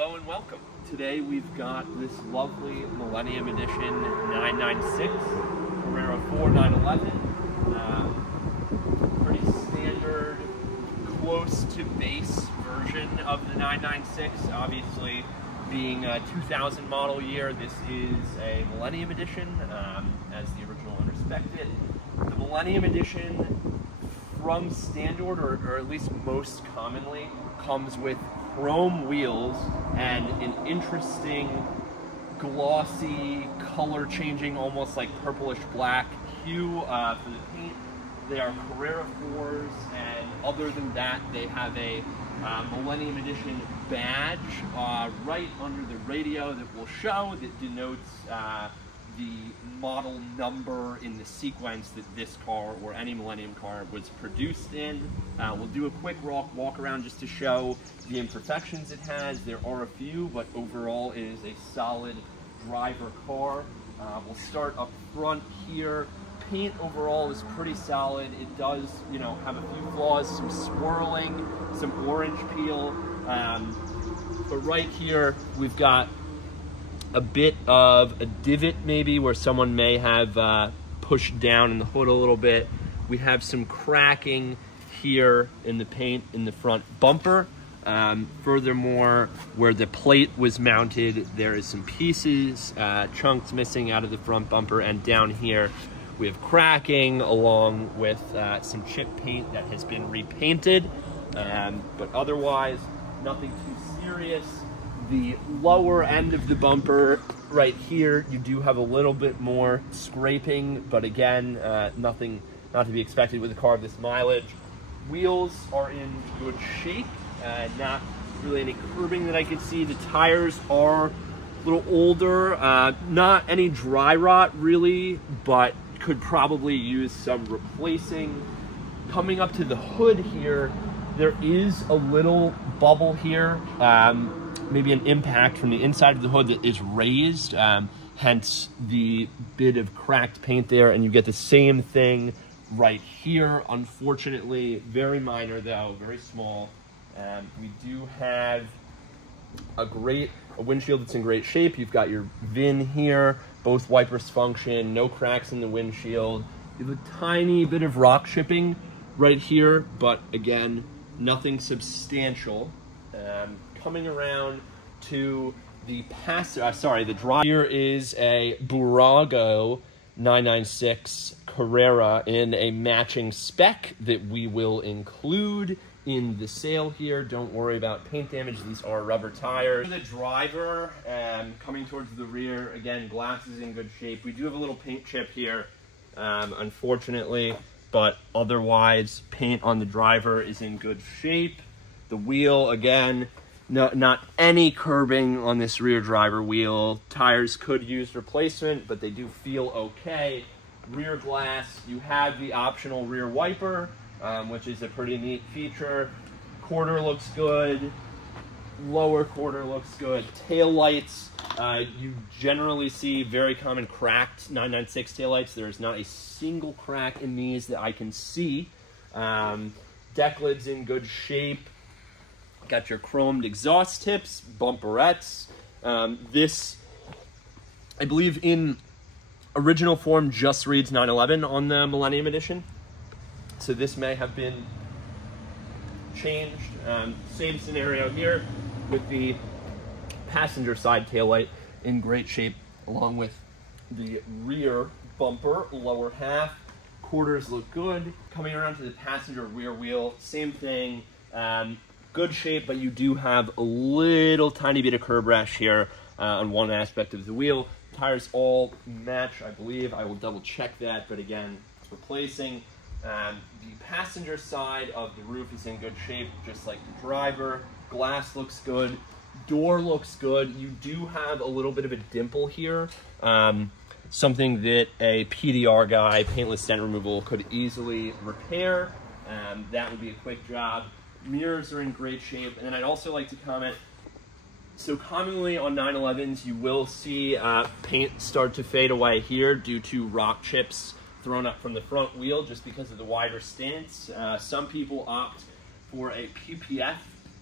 Hello and welcome. Today we've got this lovely Millennium Edition 996 Carrera 4 911. Pretty standard, close to base version of the 996. Obviously, being a 2000 model year, this is a Millennium Edition, as the original owner spec'd it. The Millennium Edition, from standard, or at least most commonly, comes with chrome wheels and an interesting glossy color changing, almost like purplish black hue for the paint. They are Carrera 4s, and other than that, they have a Millennium Edition badge right under the radio that will show, that denotes the model number in the sequence that this car or any Millennium car was produced in. We'll do a quick walk around just to show the imperfections it has. There are a few, but overall it is a solid driver car. We'll start up front here. Paint overall is pretty solid. It does, have a few flaws, some swirling, some orange peel. But right here, we've got a bit of a divot maybe where someone may have pushed down in the hood a little bit. We have some cracking here in the paint in the front bumper. Furthermore, where the plate was mounted, there is some pieces, chunks missing out of the front bumper, and down here we have cracking along with some chip paint that has been repainted, but otherwise nothing too serious. The lower end of the bumper right here, you do have a little bit more scraping, but again, nothing not to be expected with a car of this mileage. Wheels are in good shape, not really any curbing that I could see. The tires are a little older, not any dry rot really, but could probably use some replacing. Coming up to the hood here, there is a little bubble here, maybe an impact from the inside of the hood that is raised, hence the bit of cracked paint there, and you get the same thing right here. Unfortunately, very minor though, very small. We do have a windshield that's in great shape. You've got your VIN here, both wipers function, no cracks in the windshield. You have a tiny bit of rock chipping right here, but again, nothing substantial. Coming around to the the drive. Here is a Burago 996 Carrera in a matching spec that we will include in the sale here. Don't worry about paint damage. These are rubber tires. The driver, coming towards the rear, again, glass is in good shape. We do have a little paint chip here, unfortunately, but otherwise, paint on the driver is in good shape. The wheel, again, not any curbing on this rear driver wheel. Tires could use replacement, but they do feel okay. Rear glass, you have the optional rear wiper, which is a pretty neat feature. Quarter looks good. Lower quarter looks good. Tail lights, you generally see very common cracked 996 tail lights. There is not a single crack in these that I can see. Deck lid's in good shape. Got your chromed exhaust tips, bumperettes. This, I believe in original form, just reads 911 on the Millennium Edition. So this may have been changed. Same scenario here with the passenger side taillight in great shape, along with the rear bumper, lower half. Quarters look good. Coming around to the passenger rear wheel, same thing. Good shape, but you do have a little tiny bit of curb rash here on one aspect of the wheel. Tires all match, I believe. I will double check that, but again, replacing. The passenger side of the roof is in good shape, just like the driver. Glass looks good. Door looks good. You do have a little bit of a dimple here, something that a PDR guy, paintless dent removal, could easily repair. That would be a quick job. Mirrors are in great shape. And then I'd also like to comment, so commonly on 911s, you will see paint start to fade away here due to rock chips thrown up from the front wheel just because of the wider stance. Some people opt for a PPF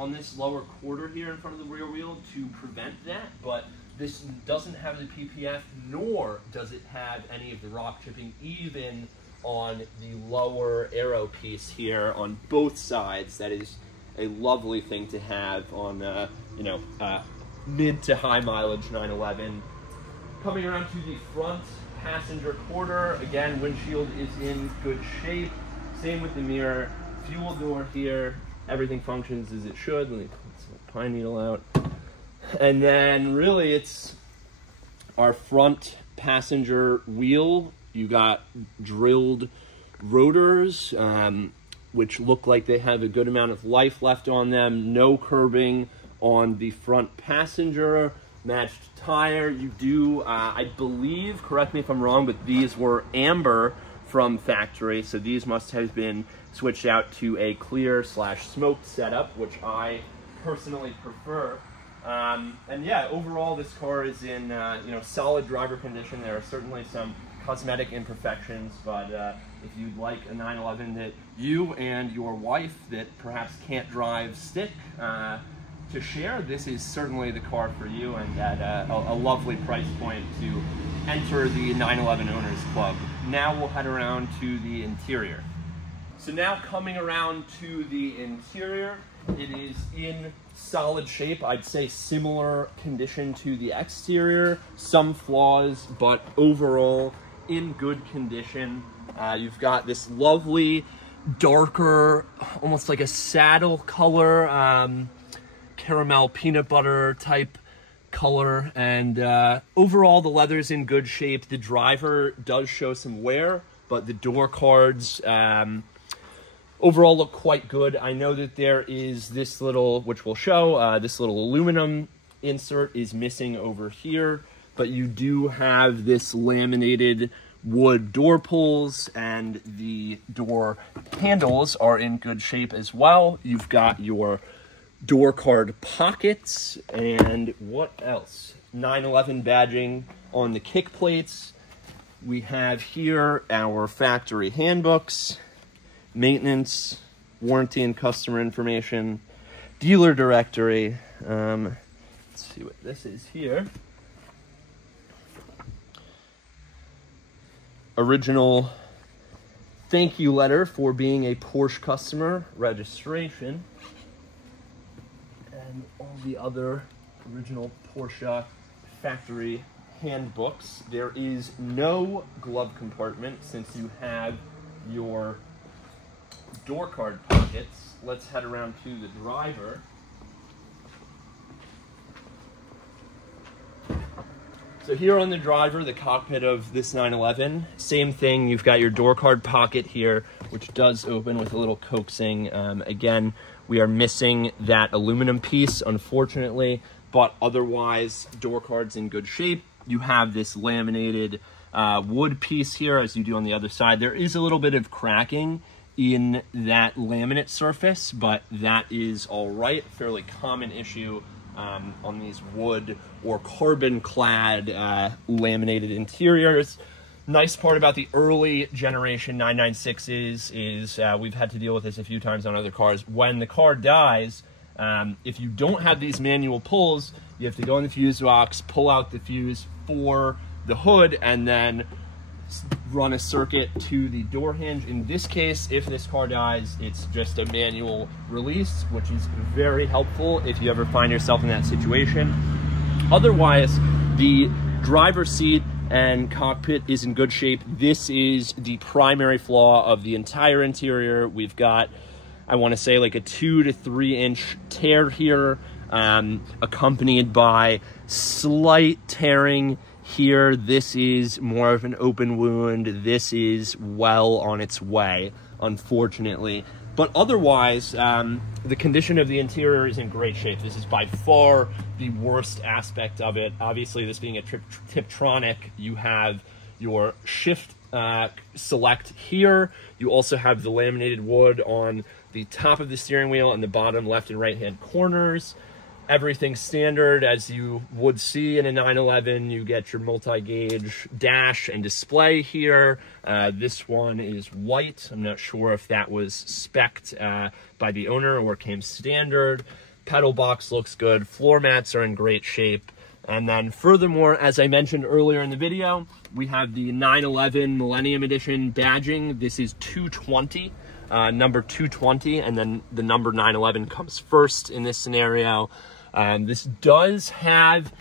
on this lower quarter here in front of the rear wheel to prevent that, but this doesn't have the PPF, nor does it have any of the rock chipping, even on the lower aero piece here on both sides. That is a lovely thing to have on, mid to high mileage 911. Coming around to the front passenger quarter, again, windshield is in good shape. Same with the mirror. Fuel door here, everything functions as it should. Let me pull some pine needle out. And then really it's our front passenger wheel. You got drilled rotors, which look like they have a good amount of life left on them. No curbing on the front passenger. Matched tire. You do, I believe, correct me if I'm wrong, but these were amber from factory, so these must have been switched out to a clear / smoked setup, which I personally prefer. And yeah, overall this car is in solid driver condition. There are certainly some cosmetic imperfections, but if you'd like a 911 that you and your wife that perhaps can't drive stick to share, this is certainly the car for you, and at a lovely price point to enter the 911 Owners Club. Now we'll head around to the interior. So now coming around to the interior, it is in solid shape. I'd say similar condition to the exterior, some flaws, but overall in good condition. You've got this lovely, darker, almost like a saddle color, caramel peanut butter type color, and overall the leather's in good shape. The driver does show some wear, but the door cards overall look quite good. I know that there is this little, which we'll show, this little aluminum insert is missing over here, but you do have this laminated wood door pulls, and the door handles are in good shape as well. You've got your door card pockets, and what else? 911 badging on the kick plates. We have here our factory handbooks, maintenance, warranty and customer information, dealer directory. Let's see what this is here. Original thank you letter for being a Porsche customer, registration, and all the other original Porsche factory handbooks. There is no glove compartment since you have your door card pockets. Let's head around to the driver. So here on the driver, the cockpit of this 911, same thing. You've got your door card pocket here, which does open with a little coaxing. Again, we are missing that aluminum piece, unfortunately, but otherwise, door card's in good shape. You have this laminated wood piece here, as you do on the other side. There is a little bit of cracking in that laminate surface, but that is all right. Fairly common issue on these wood or carbon-clad laminated interiors. Nice part about the early generation 996s is we've had to deal with this a few times on other cars. When the car dies, if you don't have these manual pulls, you have to go in the fuse box, pull out the fuse for the hood, and then run a circuit to the door hinge. In this case, if this car dies, it's just a manual release, which is very helpful if you ever find yourself in that situation. Otherwise, the driver's seat and cockpit is in good shape. This is the primary flaw of the entire interior. We've got, I want to say, like a 2 to 3 inch tear here, accompanied by slight tearing here. This is more of an open wound. This is well on its way, unfortunately. But otherwise, the condition of the interior is in great shape. This is by far the worst aspect of it. Obviously, this being a Tiptronic, you have your shift select here. You also have the laminated wood on the top of the steering wheel and the bottom left and right hand corners. Everything standard, as you would see in a 911. You get your multi-gauge dash and display here. This one is white. I'm not sure if that was spec'd by the owner or came standard. pedal box looks good, floor mats are in great shape. And then furthermore, as I mentioned earlier in the video, we have the 911 Millennium Edition badging. This is 220, number 220, and then the number 911 comes first in this scenario. This does have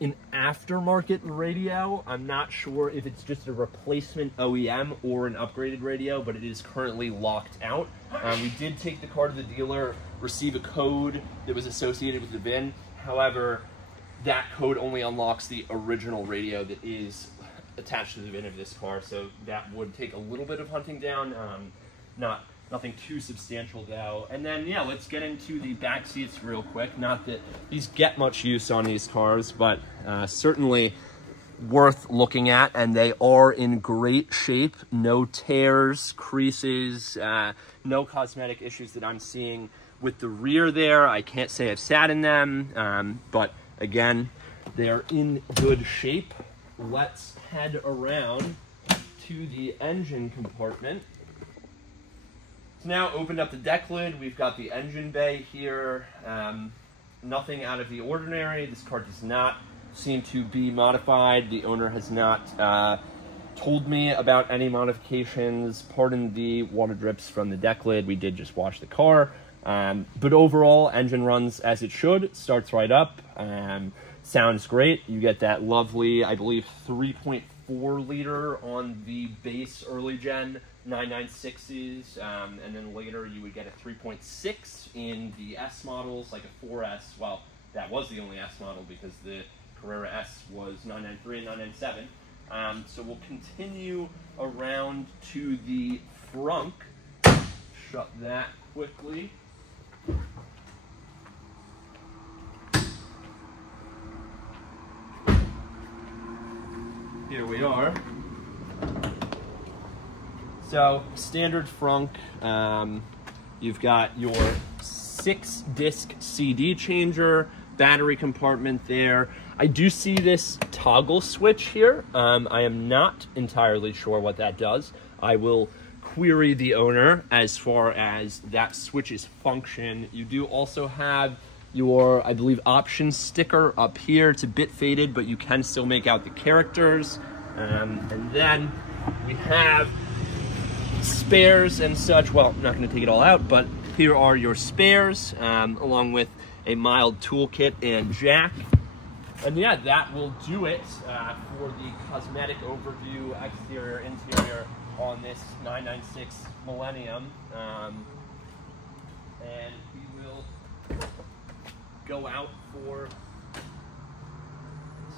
an aftermarket radio. I'm not sure if it's just a replacement OEM or an upgraded radio, but it is currently locked out. We did take the car to the dealer, receive a code that was associated with the VIN. However, that code only unlocks the original radio that is attached to the VIN of this car, so that would take a little bit of hunting down. Nothing too substantial though. And then, yeah, let's get into the back seats real quick. Not that these get much use on these cars, but certainly worth looking at, and they are in great shape. No tears, creases, no cosmetic issues that I'm seeing with the rear there. I can't say I've sat in them, but again, they're in good shape. Let's head around to the engine compartment. So now opened up the deck lid, we've got the engine bay here. Nothing out of the ordinary. This car does not seem to be modified. The owner has not told me about any modifications. Pardon the water drips from the deck lid. We did just wash the car. But overall, engine runs as it should. Starts right up. Sounds great. You get that lovely, I believe, 3.4 liter on the base early gen 996s, and then later you would get a 3.6 in the S models, like a 4S. Well, that was the only S model because the Carrera S was 993 and 997. So we'll continue around to the front. Shut that quickly. Here we are. So, standard frunk, you've got your 6-disc CD changer, battery compartment there. I do see this toggle switch here. I am not entirely sure what that does. I will query the owner as far as that switch's function. You do also have your, I believe, option sticker up here. It's a bit faded, but you can still make out the characters. And then we have spares and such. Well, I'm not going to take it all out, but here are your spares, along with a mild toolkit and jack. And yeah, that will do it for the cosmetic overview, exterior, interior on this 996 Millennium. And we will go out for,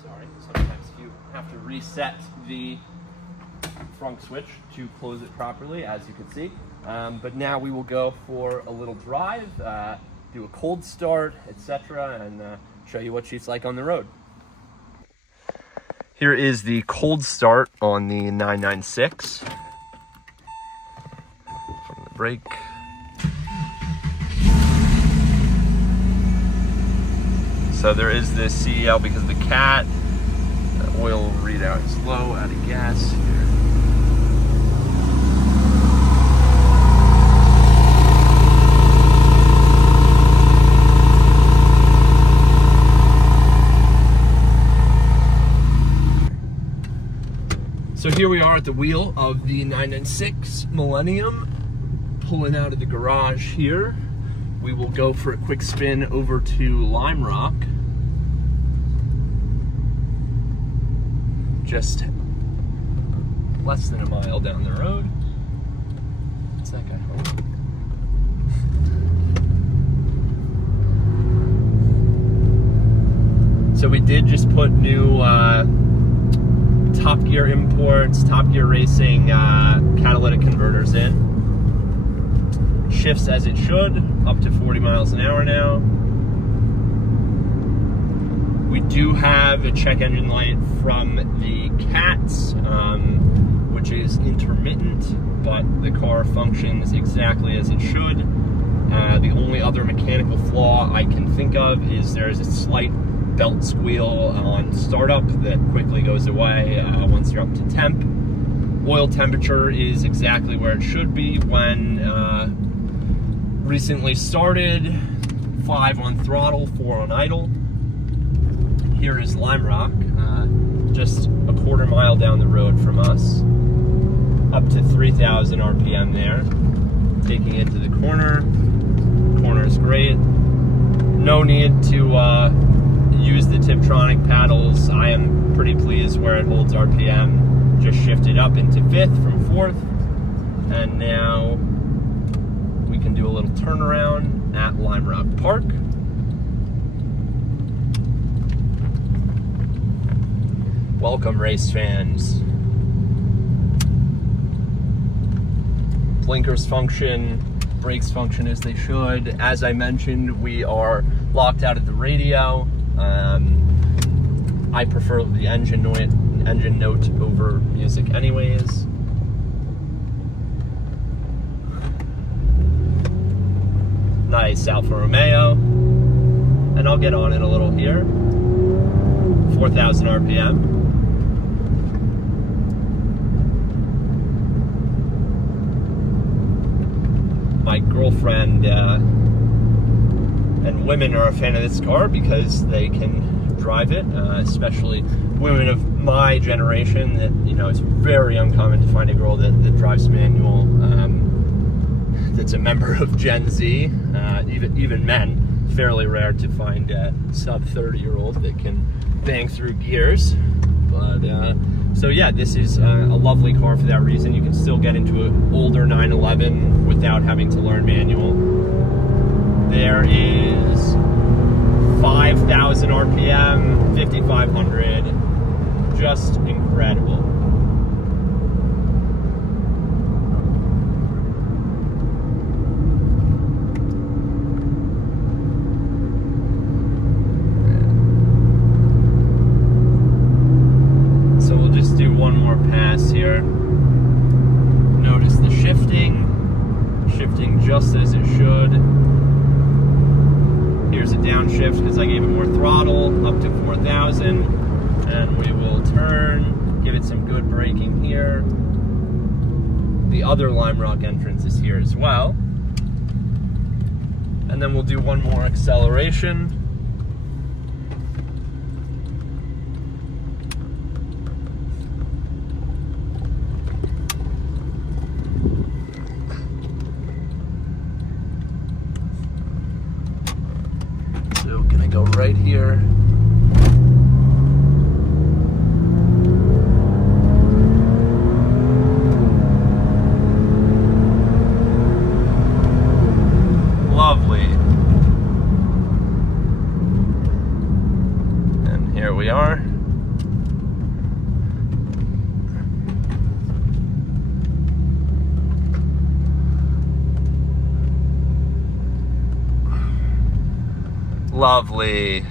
sorry, sometimes you have to reset the front switch to close it properly, as you can see. But now we will go for a little drive, do a cold start, etc., and show you what she's like on the road. Here is the cold start on the 996. From the brake. So there is this CEL because of the cat. The oil readout is low, out of gas here. So here we are at the wheel of the 996 Millennium, pulling out of the garage here. We will go for a quick spin over to Lime Rock. Just less than a mile down the road. What's that guy home? So we did just put new Top Gear imports, Top Gear Racing catalytic converters in. Shifts as it should, up to 40 miles an hour now. We do have a check engine light from the Cats, which is intermittent, but the car functions exactly as it should. The only other mechanical flaw I can think of is there's a slight belt squeal on startup that quickly goes away once you're up to temp. Oil temperature is exactly where it should be when recently started. 5 on throttle, 4 on idle. Here is Lime Rock, just a quarter mile down the road from us. Up to 3,000 RPM there. Taking it to the corner. Corner is great. No need to use the Tiptronic paddles. I am pretty pleased where it holds RPM. Just shifted up into 5th from 4th. And now we can do a little turnaround at Lime Rock Park. Welcome, race fans. Blinkers function, brakes function as they should. As I mentioned, we are locked out of the radio. I prefer the engine note over music anyways. Nice Alfa Romeo. And I'll get on it a little here. 4,000 RPM. My girlfriend and women are a fan of this car because they can drive it, especially women of my generation. That, you know, it's very uncommon to find a girl that drives manual, that's a member of Gen Z. Even men, fairly rare to find a sub 30-year-old that can bang through gears. But so yeah, this is a lovely car for that reason. You can still get into an older 911 without having to learn manual. There is 5,000 RPM, 5,500, just incredible. One more pass here. Notice the shifting just as it should. Here's a downshift because I gave it more throttle, up to 4,000, and we will turn, give it some good braking here. The other Lime Rock entrance is here as well. And then we'll do one more acceleration. Go right here. Lovely. And here we are. Lovely.